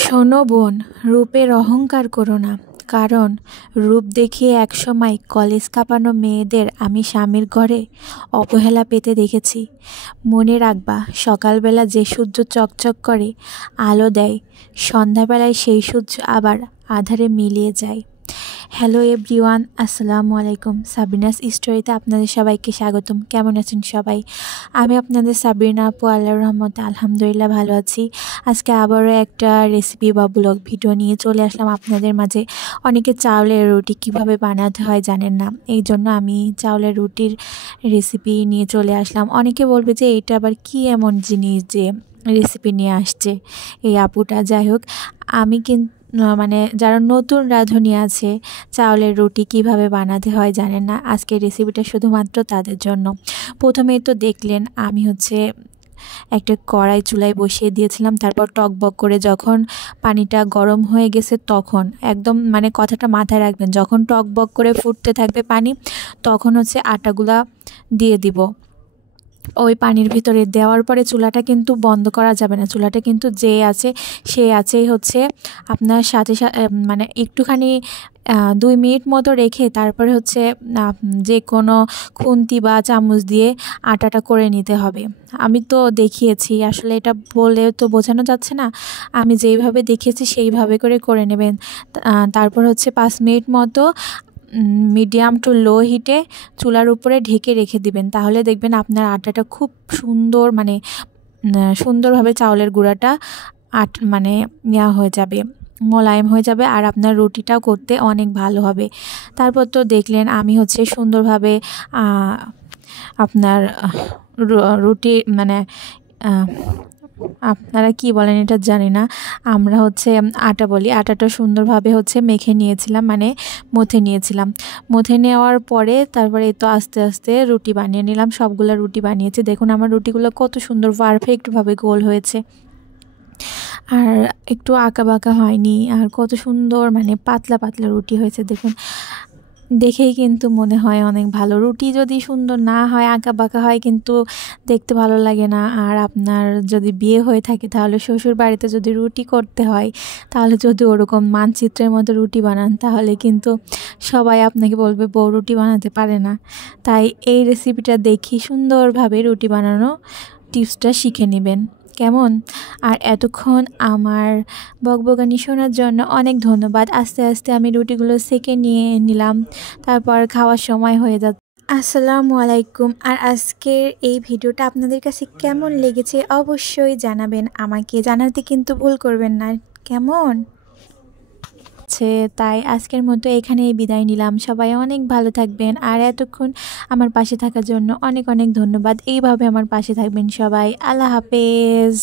শোনো বোন, রূপের অহংকার করো না। কারণ রূপ দেখিয়ে একসময় কলেজ কাঁপানো মেয়েদের আমি স্বামীর ঘরে অবহেলা পেতে দেখেছি। মনে রাখবা, সকালবেলা যে সূর্য চকচক করে আলো দেয়, সন্ধ্যাবেলায় সেই সূর্য আবার আঁধারে মিলিয়ে যায়। হ্যালো এভরিওয়ান, আসসালামু আলাইকুম। সাবিনাস স্টোরিতে আপনাদের সবাইকে স্বাগতম। কেমন আছেন সবাই? আমি আপনাদের সাবিনা আপু, আল্লাহর রহমতে আলহামদুলিল্লাহ ভালো আছি। আজকে আবারও একটা রেসিপি বা ব্লগ ভিডিও নিয়ে চলে আসলাম আপনাদের মাঝে। অনেকে চাউলের রুটি কিভাবে বানাতে হয় জানেন না, এই জন্য আমি চাউলের রুটির রেসিপি নিয়ে চলে আসলাম। অনেকে বলবে যে এটা আবার কি এমন জিনিস যে রেসিপি নিয়ে আসছে এই আপুটা। যাই হোক, আমি কিন্তু মানে যারা নতুন রাঁধুনি আছে, চাউলের রুটি কিভাবে বানাতে হয় জানেন না, আজকের রেসিপিটা শুধুমাত্র তাদের জন্য। প্রথমেই তো দেখলেন আমি একটা কড়াই চুলায় বসিয়ে দিয়েছিলাম। তারপর টকবক করে যখন পানিটা গরম হয়ে গেছে, তখন একদম কথাটা মাথায় রাখবেন, যখন টকবক করে ফুটতে থাকবে পানি, তখন আটাগুলা দিয়ে দিব। ওই পানির ভিতরে দেওয়ার পরে চুলাটা কিন্তু বন্ধ করা যাবে না। চুলাটা কিন্তু যে আছে সে আছেই আপনার সাথে একটুখানি 2 মিনিট মতো রেখে তারপরে যে কোনো খুন্তি বা চামচ দিয়ে আটাটা করে নিতে হবে। আমি তো দেখিয়েছি, আসলে এটা বলে তো বোঝানো যাচ্ছে না। আমি যেইভাবে দেখিয়েছি সেইভাবে করে নেবেন। তারপর 5 মিনিট মতো মিডিয়াম টু লো হিটে চুলার উপরে ঢেকে রেখে দিবেন। তাহলে দেখবেন আপনার আটাটা খুব সুন্দরভাবে চাউলের গুঁড়াটা নেওয়া হয়ে যাবে, মোলায়েম হয়ে যাবে, আর আপনার রুটিটাও করতে অনেক ভালো হবে। তারপর তো দেখলেন আমি সুন্দরভাবে আপনার রুটি আপনারা কি বলেন এটা জানি না, আমরা আটা বলি। আটাটা সুন্দরভাবে মেখে নিয়েছিলাম, মথে নিয়েছিলাম। মথে নেওয়ার পরে তারপরে তো আস্তে আস্তে রুটি বানিয়ে নিলাম। সবগুলো রুটি বানিয়েছি। দেখুন আমার রুটিগুলো কত সুন্দর পারফেক্টভাবে গোল হয়েছে, আর একটু আঁকা বাঁকা হয়নি, আর কত সুন্দর পাতলা পাতলা রুটি হয়েছে। দেখুন, দেখেই কিন্তু মনে হয় অনেক ভালো। রুটি যদি সুন্দর না হয়, আঁকা বাঁকা হয়, কিন্তু দেখতে ভালো লাগে না। আর আপনার যদি বিয়ে হয়ে থাকে, তাহলে শ্বশুর বাড়িতে যদি রুটি করতে হয়, তাহলে যদি ওরকম মানচিত্রের মতো রুটি বানান, তাহলে কিন্তু সবাই আপনাকে বলবে বউ রুটি বানাতে পারে না। তাই এই রেসিপিটা দেখি সুন্দরভাবে রুটি বানানো টিপসটা শিখে নেবেন, কেমন? আর এতক্ষণ আমার বকবকানি শোনার জন্য অনেক ধন্যবাদ। আস্তে আস্তে আমি রুটিগুলো সেঁকে নিয়ে নিলাম, তারপর খাওয়ার সময় হয়ে যাচ্ছে। আসসালামু আলাইকুম। আর আজকের এই ভিডিওটা আপনাদের কাছে কেমন লেগেছে অবশ্যই জানাবেন। আমাকে জানাতে কিন্তু ভুল করবেন না, কেমন? তাই আজকের মতো এখানেই বিদায় নিলাম। সবাই অনেক ভালো থাকবেন, আর এতক্ষণ আমার পাশে থাকার জন্য অনেক অনেক ধন্যবাদ। এইভাবে আমার পাশে থাকবেন সবাই। আল্লাহ হাফেজ।